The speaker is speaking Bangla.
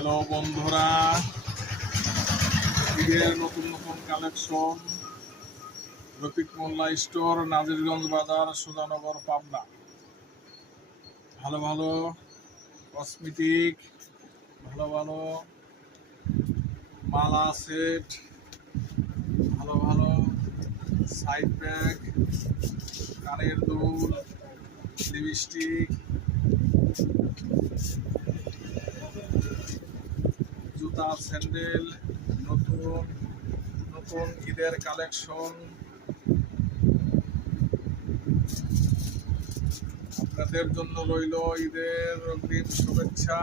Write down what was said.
হ্যালো বন্ধুরা, ঈদের নতুন নতুন কালেকশন রফিক মোল্লা স্টোর, নাজিরগঞ্জ বাজার, সুজানগর, পাবনা। ভালো ভালো কসমেটিক, ভালো ভালো মালা সেট, ভালো ভালো সাইড ব্যাগ, কানের দুল, লিপস্টিক, জুতা, স্যান্ডেল, নতুন নতুন ঈদের কালেকশন আপনাদের জন্য রইল ঈদের অগ্রিম শুভেচ্ছা।